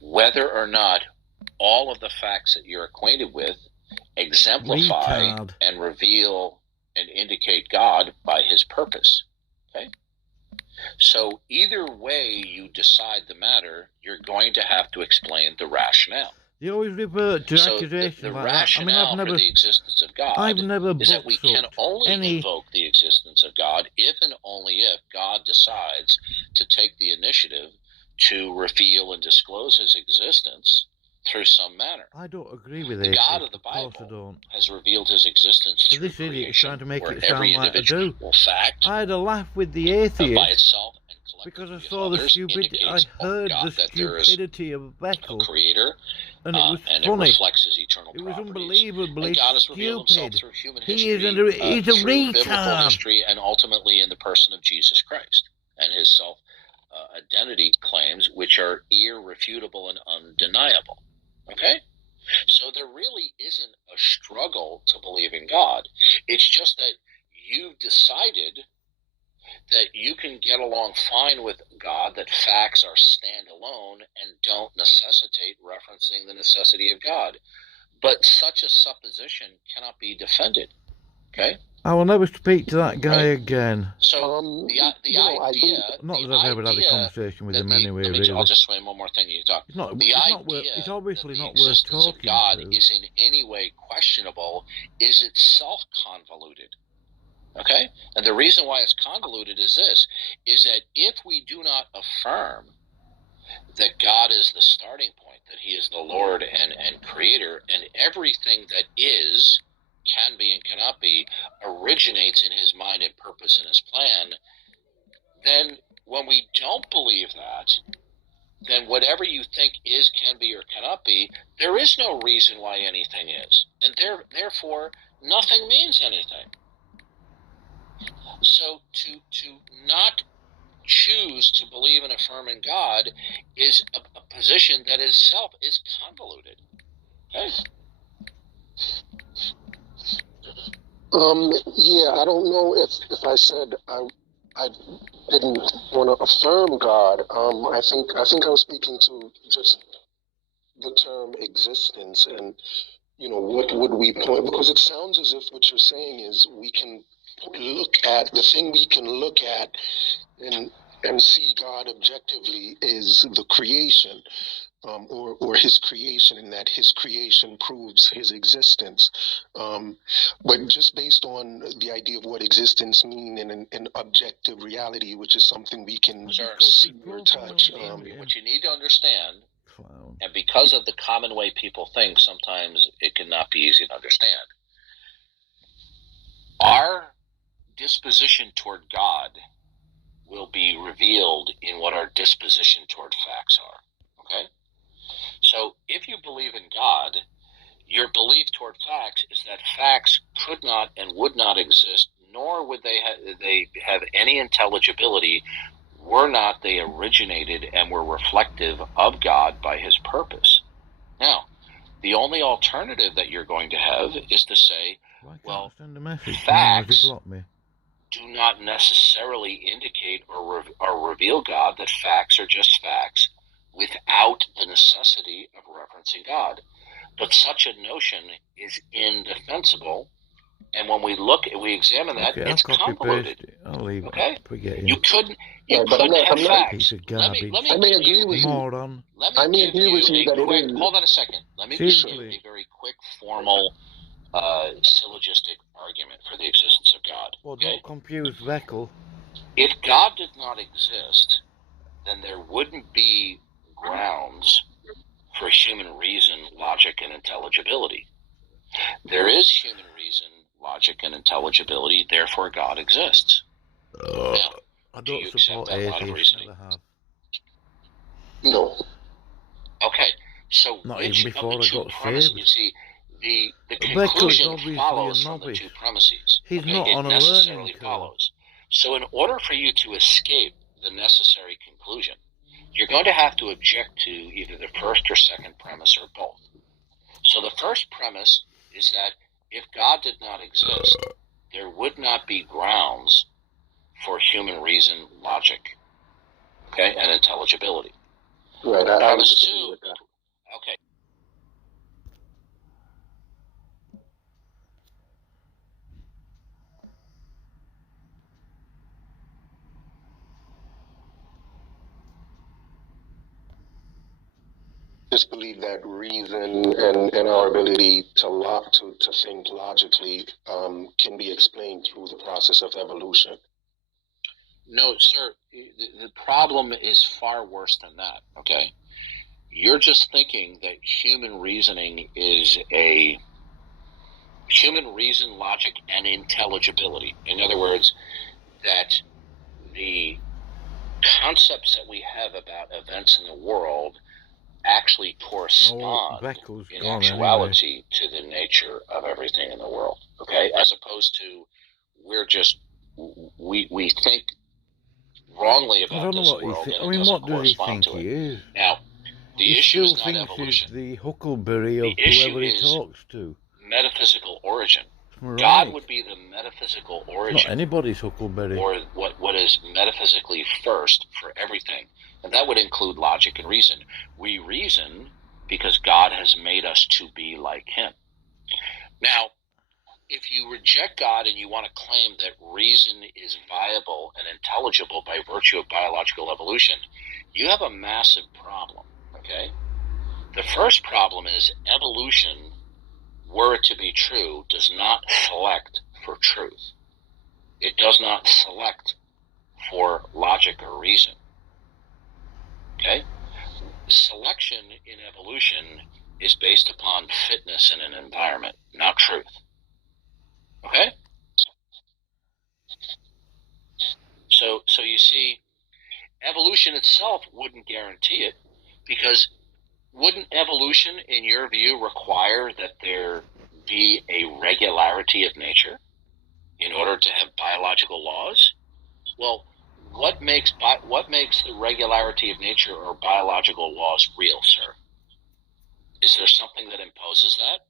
whether or not all of the facts that you're acquainted with exemplify and reveal and indicate God by his purpose. Okay? So either way you decide the matter, you're going to have to explain the rationale. You always revert to accusations the like rationale that. for the existence of God is that we can only invoke the existence of God if and only if God decides to take the initiative to reveal and disclose his existence through some manner. I don't agree with it. The God of the Bible has revealed his existence through this idiot is trying to make where it sound every like I do. individual fact I had a laugh with the atheist by itself because I saw the stupidity. I heard the stupidity of Beckel, creator, and it was and funny. It reflects his eternal it was properties. unbelievably and God has revealed himself stupid. through human He history, he's a through biblical retard. history, and ultimately in the person of Jesus Christ and his self-identity claims, which are irrefutable and undeniable. Okay? So there really isn't a struggle to believe in God. It's just that you've decided that you can get along fine with God, that facts are standalone and don't necessitate referencing the necessity of God. But such a supposition cannot be defended. Okay. I will never speak to that guy again. So the idea, not that I've ever had a conversation with him anyway. Really, I'll just say one more thing. You talk. It's not. It's obviously not worth talking of God to. is in any way questionable. Is itself convoluted? Okay, and the reason why it's convoluted is this: is that if we do not affirm that God is the starting point, that He is the Lord and Creator, and everything that is, can be, and cannot be, originates in His mind and purpose and His plan, then when we don't believe that, then whatever you think is, can be, or cannot be, there is no reason why anything is. And therefore, nothing means anything. So to not choose to believe and affirm in God is a position that itself is convoluted. Okay? Yeah, I don't know if I said I didn't want to affirm God. I think I was speaking to just the term existence, and what would we point, because it sounds as if what you're saying is we can look at the thing we can look at and see God objectively is the creation. Or His creation, and that His creation proves His existence. But just based on the idea of what existence means in an objective reality, which is something we can see or touch. What you need to understand, and because of the common way people think, sometimes it cannot be easy to understand. Our disposition toward God will be revealed in what our disposition toward facts are. Okay? So if you believe in God, your belief toward facts is that facts could not and would not exist, nor would they have any intelligibility were not they originated and were reflective of God by His purpose. Now, the only alternative that you're going to have is to say, well, facts do not necessarily indicate or reveal God, that facts are just facts, without the necessity of referencing God. But such a notion is indefensible, and when we examine that, it's convoluted. I'll leave okay? It. You couldn't have facts. Piece of garbage. I may agree with you. Moron. I may agree with you that it is. Hold on a second. Let me give you a very quick, formal, syllogistic argument for the existence of God. Well, don't confuse Veckel. If God did not exist, then there wouldn't be grounds for human reason, logic, and intelligibility. There is human reason, logic, and intelligibility, therefore God exists. Now, I don't support atheists, never have. No. Okay, so not which even before of the I two got premises, saved. you see, the conclusion follows from the two premises. He's not on a learning curve. So in order for you to escape the necessary conclusion, you're going to have to object to either the first or second premise or both. So the first premise is that if God did not exist, there would not be grounds for human reason, logic, okay, and intelligibility. Right, I would disagree with that. Okay. Just believe that reason and our ability to think logically can be explained through the process of evolution. No, sir. The problem is far worse than that. Okay, you're just thinking that human reasoning is human reason, logic, and intelligibility. In other words, that the concepts that we have about events in the world actually correspond in actuality to the nature of everything in the world. Okay, as opposed to we think wrongly about this world. I mean, what does he think he is? Now, the issue is not thinks evolution. He's the Huckleberry of whoever he talks to. Metaphysical origin. Right. God would be the metaphysical origin. Not anybody's Huckleberry. Or what is metaphysically first for everything. And that would include logic and reason. We reason because God has made us to be like Him. Now, if you reject God and you want to claim that reason is viable and intelligible by virtue of biological evolution, you have a massive problem, okay? The first problem is evolution, were it to be true, does not select for truth. It does not select for logic or reason, okay? Selection in evolution is based upon fitness in an environment, not truth. Okay? So you see, evolution itself wouldn't guarantee it, because wouldn't evolution, in your view, require that there be a regularity of nature in order to have biological laws? Well, what makes the regularity of nature or biological laws real, sir? Is there something that imposes that?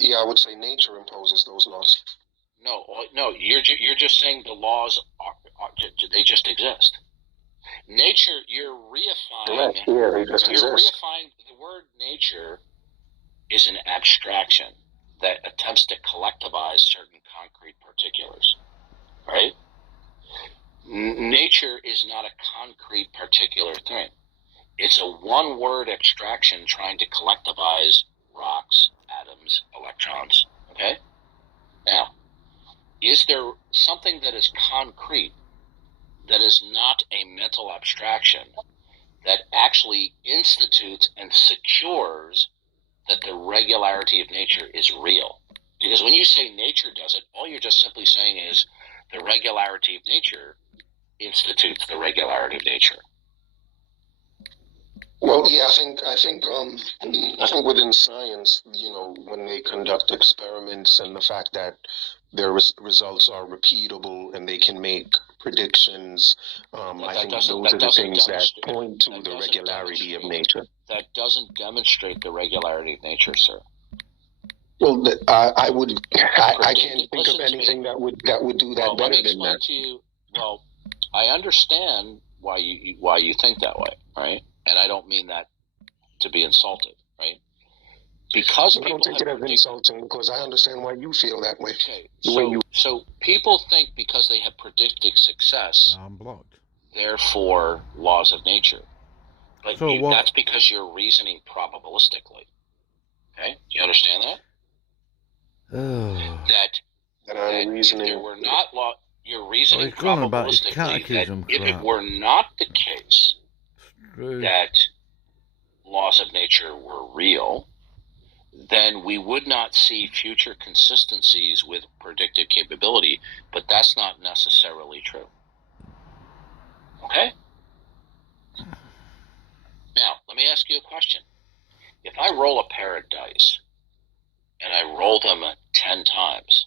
Yeah, I would say nature imposes those laws. No, you're just saying the laws they just exist. Nature, you're reifying. Correct. Yeah, they just exist. Reifying the word nature is an abstraction that attempts to collectivize certain concrete particulars, right? Nature is not a concrete particular thing. It's a one-word abstraction trying to collectivize rocks, atoms, electrons, okay? Now, is there something that is concrete that is not a mental abstraction that actually institutes and secures that the regularity of nature is real? Because when you say nature does it, all you're just simply saying is the regularity of nature institutes the regularity of nature. Well, yeah, I think within science, when they conduct experiments and the fact that their results are repeatable and they can make predictions, I think those are the things that point to the regularity of nature. That doesn't demonstrate the regularity of nature, sir. Well, I can't think of anything that would do that better than that. Well, I understand why you think that way, right? And I don't mean that to be insulted, right? Because I don't take it as insulting, because I understand why you feel that way. Okay, so people think because they have predicted success, I'm blocked. Therefore laws of nature. But that's because you're reasoning probabilistically. Okay, do you understand that? That if there were not you're reasoning probabilistically. If it were not the case that laws of nature were real, then we would not see future consistencies with predictive capability, but that's not necessarily true. Okay? Now, let me ask you a question. If I roll a pair of dice, and I roll them 10 times,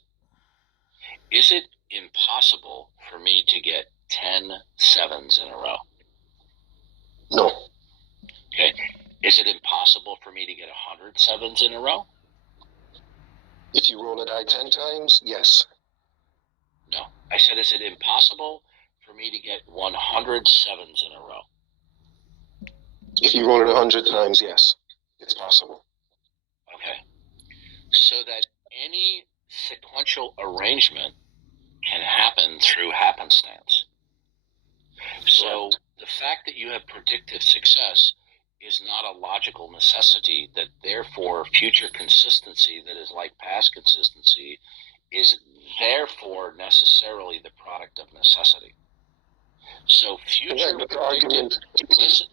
is it impossible for me to get 10 sevens in a row? No. Okay. Is it impossible for me to get 100 sevens in a row? If you roll a die 10 times, yes. No. I said, is it impossible for me to get 100 sevens in a row? If you roll it 100 times, yes. It's possible. Okay. So that any sequential arrangement can happen through happenstance. So the fact that you have predictive success is not a logical necessity, that therefore future consistency that is like past consistency is therefore necessarily the product of necessity. So future predictive... Listen.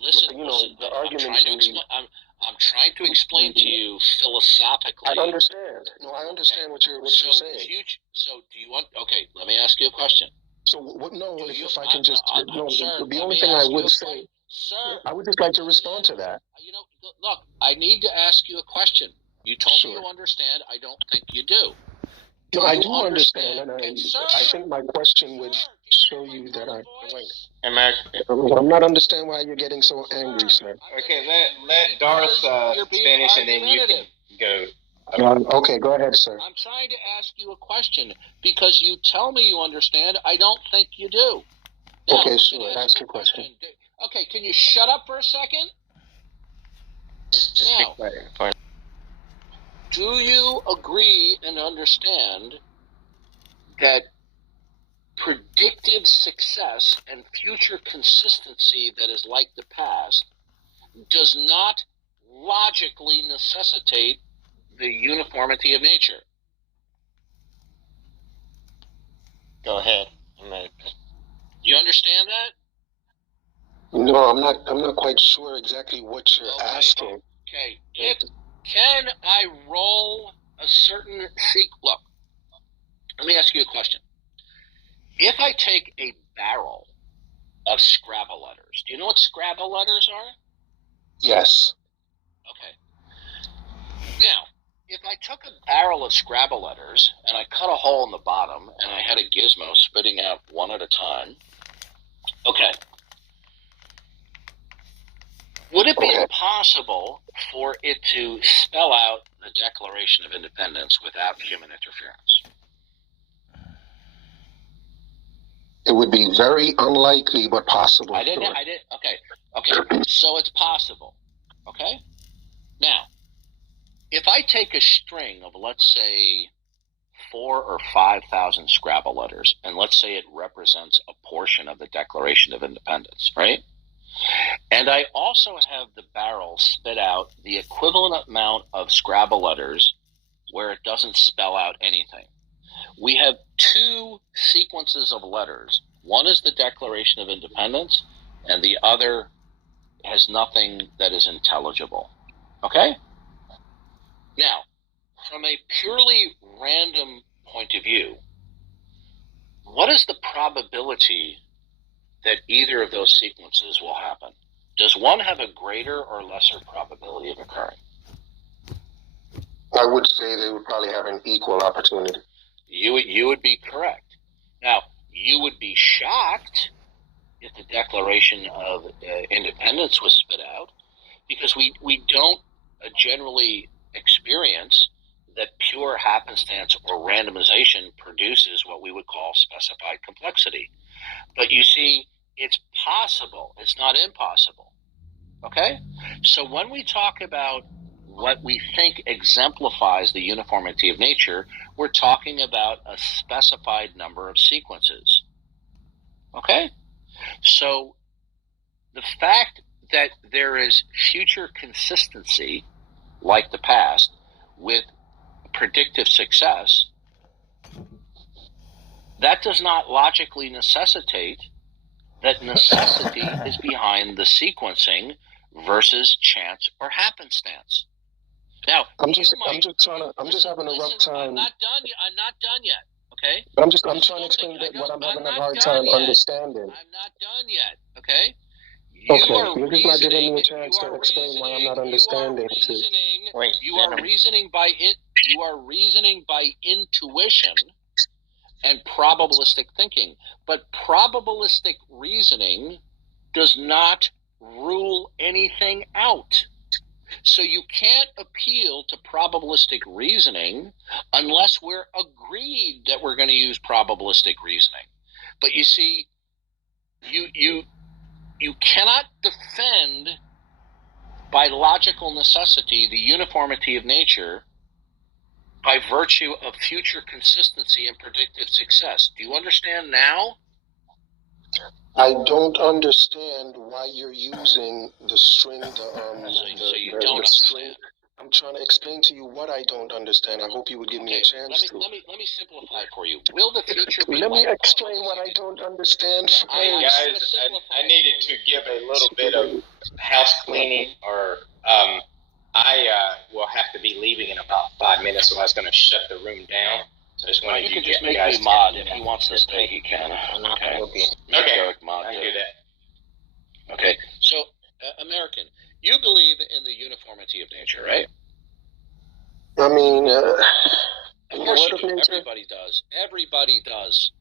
I'm trying to explain to you philosophically. I understand. No, I understand what you're saying. So do you want... Okay, let me ask you a question. So what? No, if I can just... the only thing I would say... Sir, I would just like to respond to that. Look, I need to ask you a question. You told me you understand. I don't think you do. No, I do understand, and I think my question would show you that I... I'm not understanding why you're getting so angry, sir. Okay, let Darth finish, and then you can go. Okay, go ahead, sir. I'm trying to ask you a question because you tell me you understand. I don't think you do. Now, okay, sure. Ask your question. Okay, can you shut up for a second? Just now, fine. Do you agree and understand that predictive success and future consistency that is like the past does not logically necessitate the uniformity of nature? Go ahead. You understand that? No, I'm not quite sure exactly what you're asking. Okay. Can I roll a certain Look, let me ask you a question. If I take a barrel of Scrabble letters, do you know what Scrabble letters are? Yes. Okay. Now, if I took a barrel of Scrabble letters and I cut a hole in the bottom and I had a gizmo spitting out one at a time, okay, would it be impossible for it to spell out the Declaration of Independence without human interference? It would be very unlikely, but possible. Okay. So it's possible. Okay? Now, if I take a string of, let's say, 4,000 or 5,000 Scrabble letters, and let's say it represents a portion of the Declaration of Independence, right? And I also have the barrel spit out the equivalent amount of Scrabble letters where it doesn't spell out anything. We have two sequences of letters. One is the Declaration of Independence, and the other has nothing that is intelligible. Okay? Now, from a purely random point of view, what is the probability that either of those sequences will happen? Does one have a greater or lesser probability of occurring? I would say they would probably have an equal opportunity. You would be correct. Now, you would be shocked if the Declaration of Independence was spit out, because we don't generally experience that pure happenstance or randomization produces what we would call specified complexity. But you see, it's possible. It's not impossible. Okay? So when we talk about what we think exemplifies the uniformity of nature, we're talking about a specified number of sequences. Okay? So the fact that there is future consistency, like the past, with predictive success, that does not logically necessitate that necessity is behind the sequencing versus chance or happenstance. Now, I'm just having a rough time. I'm not done yet. Okay. But I'm trying to explain what I'm having a hard time understanding. I'm not done yet. Okay. You're just not giving me a chance to explain why I'm not understanding. You are reasoning by intuition and probabilistic thinking. But probabilistic reasoning does not rule anything out. So you can't appeal to probabilistic reasoning unless we're agreed that we're going to use probabilistic reasoning. But you see, you cannot defend by logical necessity the uniformity of nature by virtue of future consistency and predictive success. Do you understand now? I don't understand why you're using the string. So you don't understand. I'm trying to explain to you what I don't understand. I hope you would give me a chance to. Let me simplify for you. Will the future be Let me explain what I don't understand. Hey guys, I needed to give a little bit of house cleaning, or I will have to be leaving in about 5 minutes, so I was going to shut the room down. So I just wanted you to just make me mod. If he wants to stay, he can. Okay. Okay. I can do that. Okay. So, American, you believe in the uniformity of nature, right? I mean, of course you do. Everybody does. Everybody does.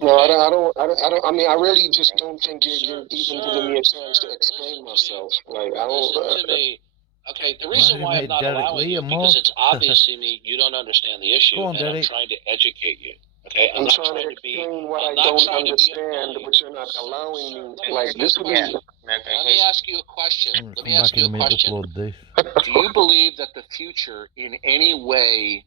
No, I don't. I mean, I really just don't think you're even giving me a chance to explain myself. Like, I don't. Listen to me. Okay, the reason why I'm not allowing you because it's obvious to me you don't understand the issue, and I'm trying to educate you. Okay, I'm trying to explain what I don't understand, but you're not allowing me. Like this would be. Let me ask you a question. Let me ask you a question. Do you believe that the future in any way